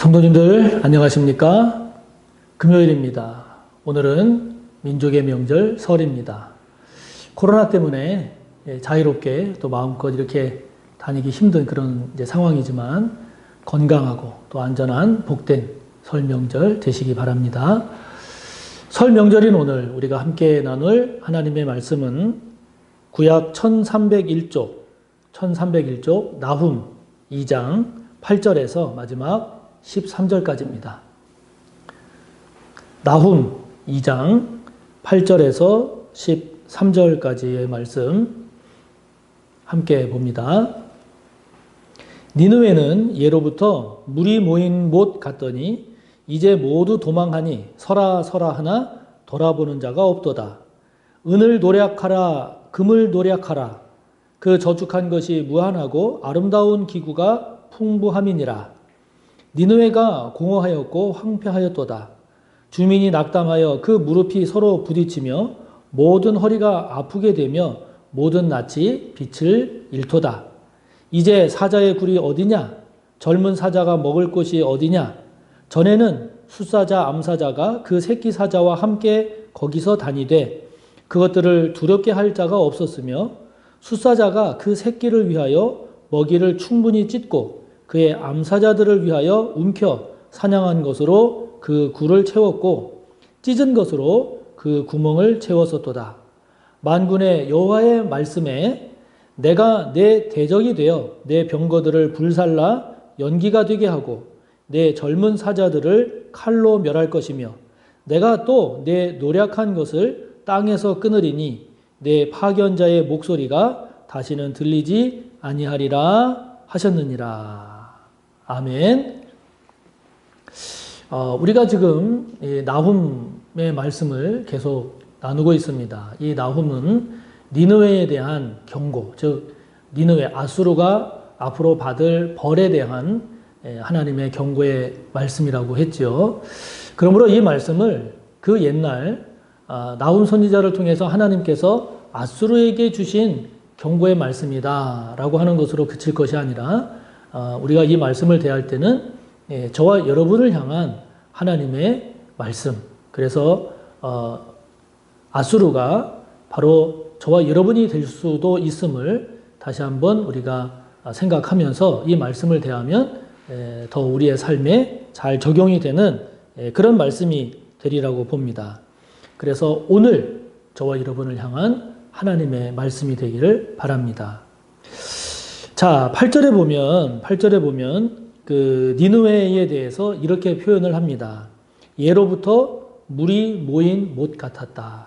성도님들 안녕하십니까? 금요일입니다. 오늘은 민족의 명절 설입니다. 코로나 때문에 자유롭게 또 마음껏 이렇게 다니기 힘든 그런 상황이지만 건강하고 또 안전한 복된 설 명절 되시기 바랍니다. 설 명절인 오늘 우리가 함께 나눌 하나님의 말씀은 구약 1301쪽 나훔 2장 8절에서 마지막 13절까지입니다. 나훔 2장 8절에서 13절까지의 말씀 함께 봅니다. 니느웨는 예로부터 물이 모인 곳 같더니 이제 모두 도망하니 서라 하나 돌아보는 자가 없도다. 은을 노략하라 금을 노략하라 그 저축한 것이 무한하고 아름다운 기구가 풍부함이니라. 니느웨가 공허하였고 황폐하였도다. 주민이 낙담하여 그 무릎이 서로 부딪히며 모든 허리가 아프게 되며 모든 낯이 빛을 잃도다. 이제 사자의 굴이 어디냐? 젊은 사자가 먹을 곳이 어디냐? 전에는 숫사자 암사자가 그 새끼 사자와 함께 거기서 다니되 그것들을 두렵게 할 자가 없었으며 숫사자가 그 새끼를 위하여 먹이를 충분히 찢고 그의 암사자들을 위하여 움켜 사냥한 것으로 그 굴을 채웠고 찢은 것으로 그 구멍을 채웠었도다. 만군의 여호와의 말씀에 내가 내 대적이 되어 내 병거들을 불살라 연기가 되게 하고 내 젊은 사자들을 칼로 멸할 것이며 내가 또 내 노략한 것을 땅에서 끊으리니 내 파견자의 목소리가 다시는 들리지 아니하리라 하셨느니라. 아멘. 우리가 지금 나훔의 말씀을 계속 나누고 있습니다. 이 나훔은 니느웨에 대한 경고, 즉 니느웨 아수르가 앞으로 받을 벌에 대한 하나님의 경고의 말씀이라고 했죠. 그러므로 이 말씀을 그 옛날 나훔 선지자를 통해서 하나님께서 아수르에게 주신 경고의 말씀이다라고 하는 것으로 그칠 것이 아니라 우리가 이 말씀을 대할 때는 저와 여러분을 향한 하나님의 말씀. 그래서 아수르가 바로 저와 여러분이 될 수도 있음을 다시 한번 우리가 생각하면서 이 말씀을 대하면 더 우리의 삶에 잘 적용이 되는 그런 말씀이 되리라고 봅니다. 그래서 오늘 저와 여러분을 향한 하나님의 말씀이 되기를 바랍니다. 자, 8절에 보면 그 니느웨에 대해서 이렇게 표현을 합니다. 예로부터 물이 모인 못 같았다.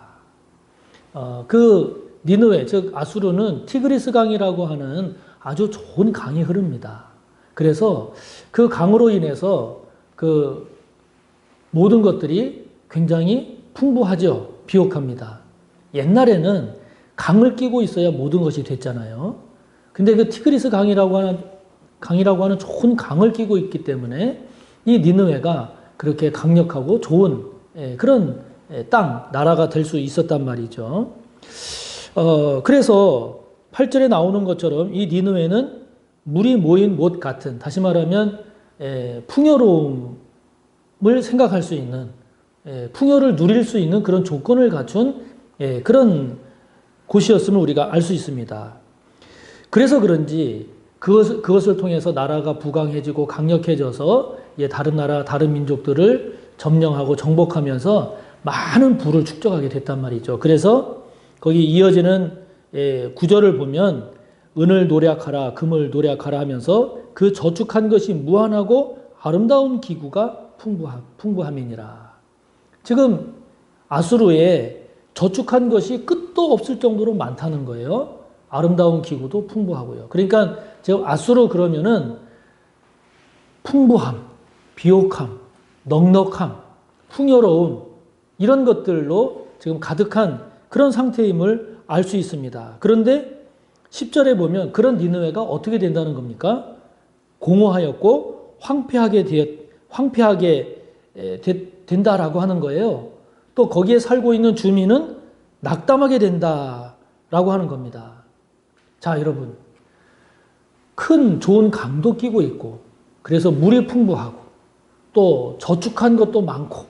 그 니느웨, 즉 아수르는 티그리스 강이라고 하는 아주 좋은 강이 흐릅니다. 그래서 그 강으로 인해서 그 모든 것들이 굉장히 풍부하죠. 비옥합니다. 옛날에는 강을 끼고 있어야 모든 것이 됐잖아요. 근데 그 티그리스 강이라고 하는 좋은 강을 끼고 있기 때문에 이 니느웨가 그렇게 강력하고 좋은 그런 땅, 나라가 될 수 있었단 말이죠. 그래서 8절에 나오는 것처럼 이 니느웨는 물이 모인 못 같은, 다시 말하면 풍요로움을 생각할 수 있는, 풍요를 누릴 수 있는 그런 조건을 갖춘 그런 곳이었음을 우리가 알 수 있습니다. 그래서 그런지 그것을 통해서 나라가 부강해지고 강력해져서 다른 나라, 다른 민족들을 점령하고 정복하면서 많은 부를 축적하게 됐단 말이죠. 그래서 거기 이어지는 구절을 보면 은을 노략하라, 금을 노략하라 하면서 그 저축한 것이 무한하고 아름다운 기구가 풍부함이니라. 지금 아수르에 저축한 것이 끝도 없을 정도로 많다는 거예요. 아름다운 기구도 풍부하고요. 그러니까 지금 아수르 그러면은 풍부함, 비옥함, 넉넉함, 풍요로움 이런 것들로 지금 가득한 그런 상태임을 알 수 있습니다. 그런데 10절에 보면 그런 니느웨가 어떻게 된다는 겁니까? 공허하였고 황폐하게 된다라고 하는 거예요. 또 거기에 살고 있는 주민은 낙담하게 된다라고 하는 겁니다. 자, 여러분, 큰 좋은 강도 끼고 있고 그래서 물이 풍부하고 또 저축한 것도 많고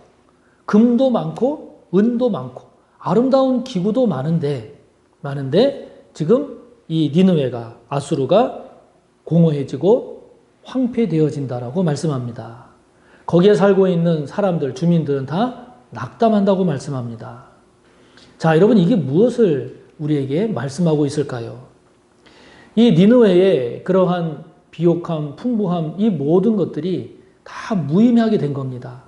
금도 많고 은도 많고 아름다운 기구도 많은데 지금 이 니느웨가 아수르가 공허해지고 황폐되어진다라고 말씀합니다. 거기에 살고 있는 사람들, 주민들은 다 낙담한다고 말씀합니다. 자, 여러분 이게 무엇을 우리에게 말씀하고 있을까요? 이 니느웨의 그러한 비옥함, 풍부함, 이 모든 것들이 다 무의미하게 된 겁니다.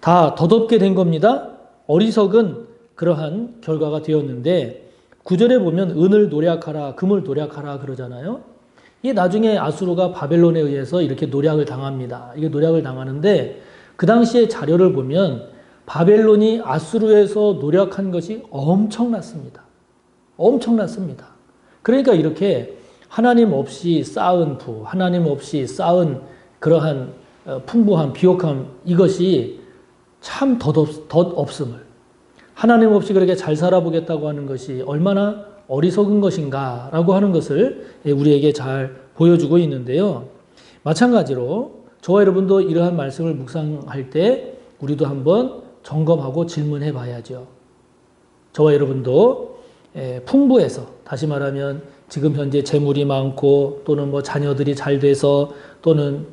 다 덧없게 된 겁니다. 어리석은 그러한 결과가 되었는데 9절에 보면 은을 노략하라, 금을 노략하라 그러잖아요. 이게 나중에 아수르가 바벨론에 의해서 이렇게 노략을 당합니다. 이게 노략을 당하는데 그 당시의 자료를 보면 바벨론이 아수르에서 노략한 것이 엄청났습니다. 엄청났습니다. 그러니까 이렇게 하나님 없이 쌓은 부, 하나님 없이 쌓은 그러한 풍부함, 비옥함 이것이 참 덧없음을 하나님 없이 그렇게 잘 살아보겠다고 하는 것이 얼마나 어리석은 것인가 라고 하는 것을 우리에게 잘 보여주고 있는데요. 마찬가지로 저와 여러분도 이러한 말씀을 묵상할 때 우리도 한번 점검하고 질문해 봐야죠. 저와 여러분도 풍부해서 다시 말하면 지금 현재 재물이 많고 또는 뭐 자녀들이 잘 돼서 또는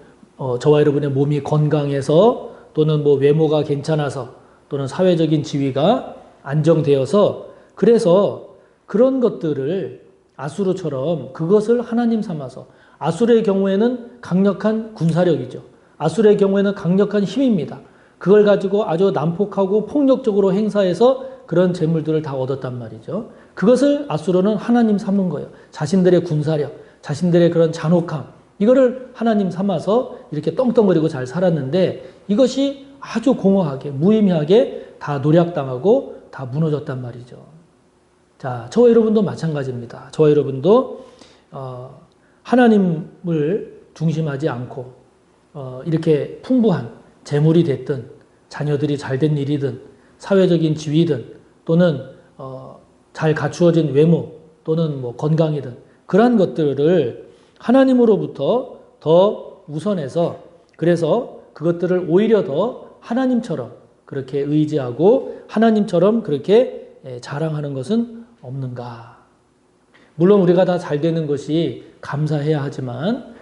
저와 여러분의 몸이 건강해서 또는 뭐 외모가 괜찮아서 또는 사회적인 지위가 안정되어서 그래서 그런 것들을 아수르처럼 그것을 하나님 삼아서 아수르의 경우에는 강력한 군사력이죠. 아수르의 경우에는 강력한 힘입니다. 그걸 가지고 아주 난폭하고 폭력적으로 행사해서 그런 재물들을 다 얻었단 말이죠. 그것을 아수르는 하나님 삼은 거예요. 자신들의 군사력, 자신들의 그런 잔혹함 이거를 하나님 삼아서 이렇게 떵떵거리고 잘 살았는데 이것이 아주 공허하게 무의미하게 다 노략당하고 다 무너졌단 말이죠. 자, 저와 여러분도 마찬가지입니다. 저와 여러분도 하나님을 중심하지 않고 이렇게 풍부한 재물이 됐든 자녀들이 잘된 일이든 사회적인 지위든 또는 잘 갖추어진 외모 또는 뭐 건강이든 그러한 것들을 하나님으로부터 더 우선해서 그래서 그것들을 오히려 더 하나님처럼 그렇게 의지하고 하나님처럼 그렇게 자랑하는 것은 없는가? 물론 우리가 다 잘 되는 것이 감사해야 하지만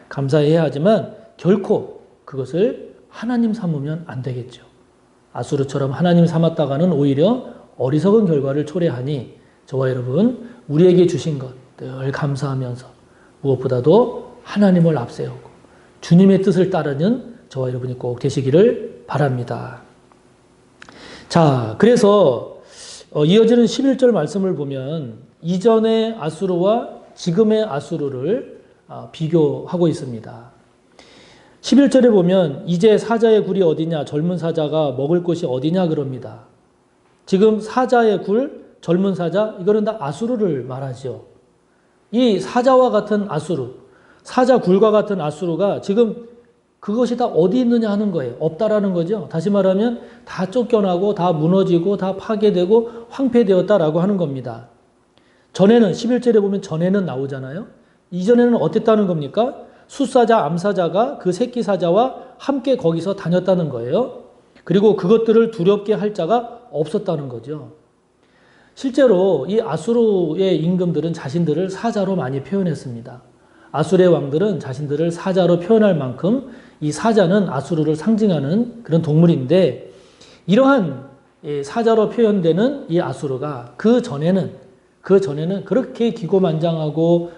결코 그것을 하나님 삼으면 안 되겠죠. 아수르처럼 하나님 삼았다가는 오히려 어리석은 결과를 초래하니 저와 여러분 우리에게 주신 것 늘 감사하면서 무엇보다도 하나님을 앞세우고 주님의 뜻을 따르는 저와 여러분이 꼭 되시기를 바랍니다. 자, 그래서 이어지는 11절 말씀을 보면 이전의 아수르와 지금의 아수르를 비교하고 있습니다. 11절에 보면 이제 사자의 굴이 어디냐 젊은 사자가 먹을 곳이 어디냐 그럽니다. 지금 사자의 굴, 젊은 사자 이거는 다 아수르를 말하죠. 이 사자와 같은 아수르, 사자 굴과 같은 아수르가 지금 그것이 다 어디 있느냐 하는 거예요. 없다라는 거죠. 다시 말하면 다 쫓겨나고 다 무너지고 다 파괴되고 황폐되었다라고 하는 겁니다. 전에는 11절에 보면 전에는 나오잖아요. 이전에는 어땠다는 겁니까? 숫사자, 암사자가 그 새끼 사자와 함께 거기서 다녔다는 거예요. 그리고 그것들을 두렵게 할 자가 없었다는 거죠. 실제로 이 아수르의 임금들은 자신들을 사자로 많이 표현했습니다. 아수르의 왕들은 자신들을 사자로 표현할 만큼 이 사자는 아수르를 상징하는 그런 동물인데 이러한 사자로 표현되는 이 아수르가 그 전에는 그렇게 기고만장하고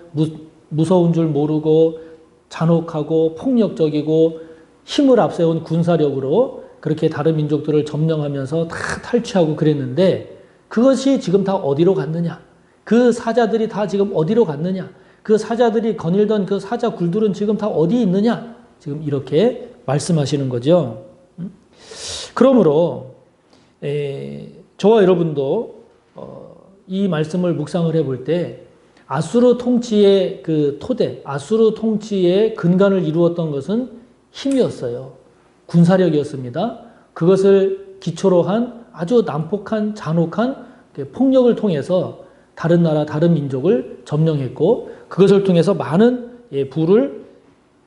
무서운 줄 모르고 잔혹하고 폭력적이고 힘을 앞세운 군사력으로 그렇게 다른 민족들을 점령하면서 다 탈취하고 그랬는데 그것이 지금 다 어디로 갔느냐? 그 사자들이 다 지금 어디로 갔느냐? 그 사자들이 거닐던 그 사자 굴들은 지금 다 어디 있느냐? 지금 이렇게 말씀하시는 거죠. 그러므로 저와 여러분도 이 말씀을 묵상을 해볼 때 아수르 통치의 그 토대, 아수르 통치의 근간을 이루었던 것은 힘이었어요. 군사력이었습니다. 그것을 기초로 한 아주 난폭한 잔혹한 폭력을 통해서 다른 나라, 다른 민족을 점령했고 그것을 통해서 많은 부를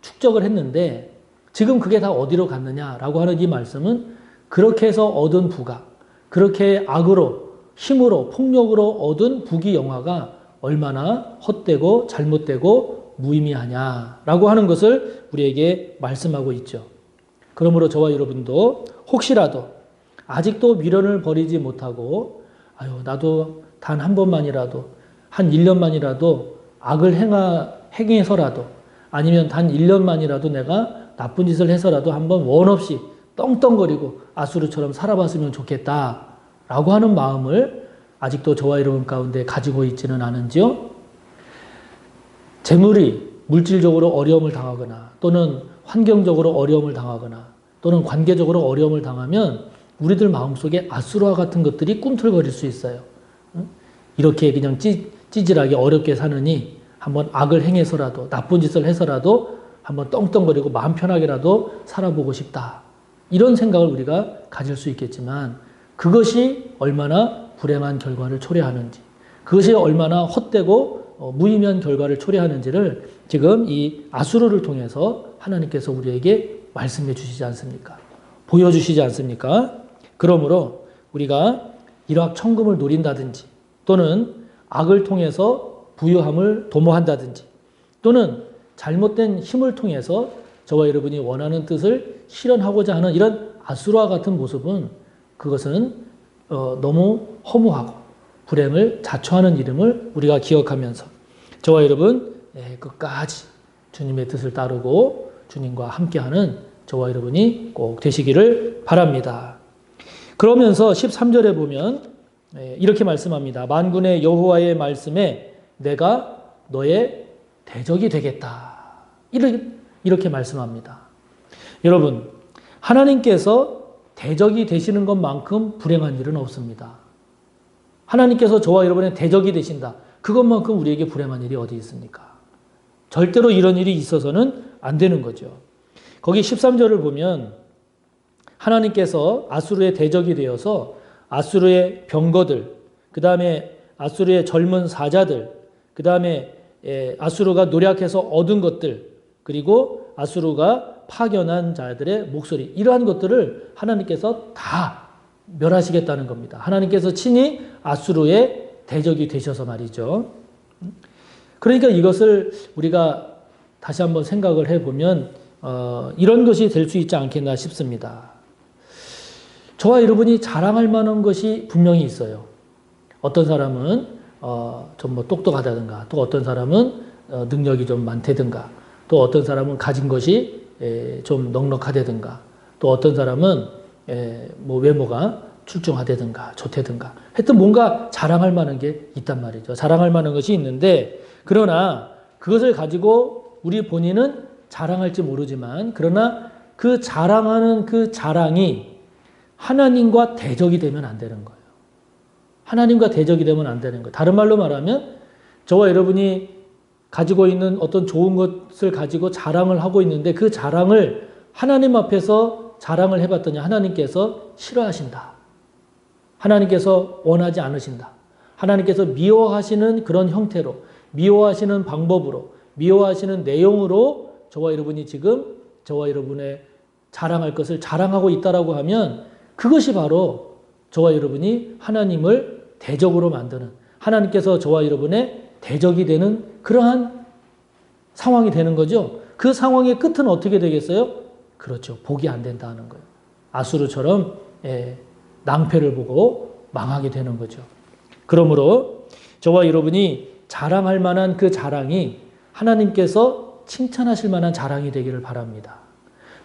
축적을 했는데 지금 그게 다 어디로 갔느냐라고 하는 이 말씀은 그렇게 해서 얻은 부가, 그렇게 악으로, 힘으로, 폭력으로 얻은 부귀영화가 얼마나 헛되고 잘못되고 무의미하냐라고 하는 것을 우리에게 말씀하고 있죠. 그러므로 저와 여러분도 혹시라도 아직도 미련을 버리지 못하고 나도 단 한 번만이라도 한 1년만이라도 악을 행해서라도 아니면 단 1년만이라도 내가 나쁜 짓을 해서라도 한번 원 없이 떵떵거리고 아수르처럼 살아봤으면 좋겠다라고 하는 마음을 아직도 저와 여러분 가운데 가지고 있지는 않은지요? 재물이 물질적으로 어려움을 당하거나 또는 환경적으로 어려움을 당하거나 또는 관계적으로 어려움을 당하면 우리들 마음속에 아수르와 같은 것들이 꿈틀거릴 수 있어요. 이렇게 그냥 찌질하게 어렵게 사느니 한번 악을 행해서라도 나쁜 짓을 해서라도 한번 떵떵거리고 마음 편하게라도 살아보고 싶다. 이런 생각을 우리가 가질 수 있겠지만 그것이 얼마나 불행한 결과를 초래하는지, 그것이 얼마나 헛되고 무의미한 결과를 초래하는지를 지금 이 아수르를 통해서 하나님께서 우리에게 말씀해 주시지 않습니까? 보여주시지 않습니까? 그러므로 우리가 일확천금을 노린다든지 또는 악을 통해서 부유함을 도모한다든지 또는 잘못된 힘을 통해서 저와 여러분이 원하는 뜻을 실현하고자 하는 이런 아수르와 같은 모습은 그것은 너무 허무하고 불행을 자초하는 일임을 우리가 기억하면서 저와 여러분 끝까지 주님의 뜻을 따르고 주님과 함께하는 저와 여러분이 꼭 되시기를 바랍니다. 그러면서 13절에 보면 이렇게 말씀합니다. 만군의 여호와의 말씀에 내가 너의 대적이 되겠다. 이렇게 말씀합니다. 여러분, 하나님께서 대적이 되시는 것만큼 불행한 일은 없습니다. 하나님께서 저와 여러분의 대적이 되신다. 그것만큼 우리에게 불행한 일이 어디 있습니까? 절대로 이런 일이 있어서는 안 되는 거죠. 거기 13절을 보면 하나님께서 아수르의 대적이 되어서 아수르의 병거들, 그 다음에 아수르의 젊은 사자들, 그 다음에 아수르가 노력해서 얻은 것들, 그리고 아수르가 파견한 자들의 목소리, 이러한 것들을 하나님께서 다 멸하시겠다는 겁니다. 하나님께서 친히 아수르의 대적이 되셔서 말이죠. 그러니까 이것을 우리가 다시 한번 생각을 해보면 이런 것이 될 수 있지 않겠나 싶습니다. 저와 여러분이 자랑할 만한 것이 분명히 있어요. 어떤 사람은 좀 뭐 똑똑하다든가, 또 어떤 사람은 능력이 좀 많다든가, 또 어떤 사람은 가진 것이 좀 넉넉하다든가, 또 어떤 사람은 뭐 외모가 출중하다든가 좋다든가, 하여튼 뭔가 자랑할 만한 게 있단 말이죠. 자랑할 만한 것이 있는데, 그러나 그것을 가지고 우리 본인은 자랑할지 모르지만, 그러나 그 자랑하는 그 자랑이 하나님과 대적이 되면 안 되는 거예요. 하나님과 대적이 되면 안 되는 거예요. 다른 말로 말하면 저와 여러분이 가지고 있는 어떤 좋은 것을 가지고 자랑을 하고 있는데 그 자랑을 하나님 앞에서 자랑을 해봤더니 하나님께서 싫어하신다. 하나님께서 원하지 않으신다. 하나님께서 미워하시는 그런 형태로, 미워하시는 방법으로, 미워하시는 내용으로 저와 여러분이 지금 저와 여러분의 자랑할 것을 자랑하고 있다라고 하면 그것이 바로 저와 여러분이 하나님을 대적으로 만드는, 하나님께서 저와 여러분의 대적이 되는 그러한 상황이 되는 거죠. 그 상황의 끝은 어떻게 되겠어요? 그렇죠. 복이 안 된다는 거예요. 아수르처럼 낭패를 보고 망하게 되는 거죠. 그러므로 저와 여러분이 자랑할 만한 그 자랑이 하나님께서 칭찬하실 만한 자랑이 되기를 바랍니다.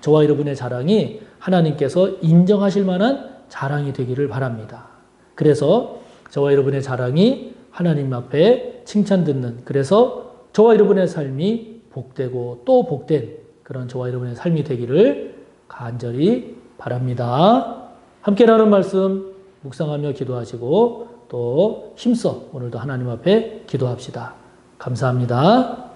저와 여러분의 자랑이 하나님께서 인정하실 만한 자랑이 되기를 바랍니다. 그래서 저와 여러분의 자랑이 하나님 앞에 칭찬 듣는, 그래서 저와 여러분의 삶이 복되고 또 복된 그런 저와 여러분의 삶이 되기를 간절히 바랍니다. 함께 나눈 말씀 묵상하며 기도하시고 또 힘써 오늘도 하나님 앞에 기도합시다. 감사합니다.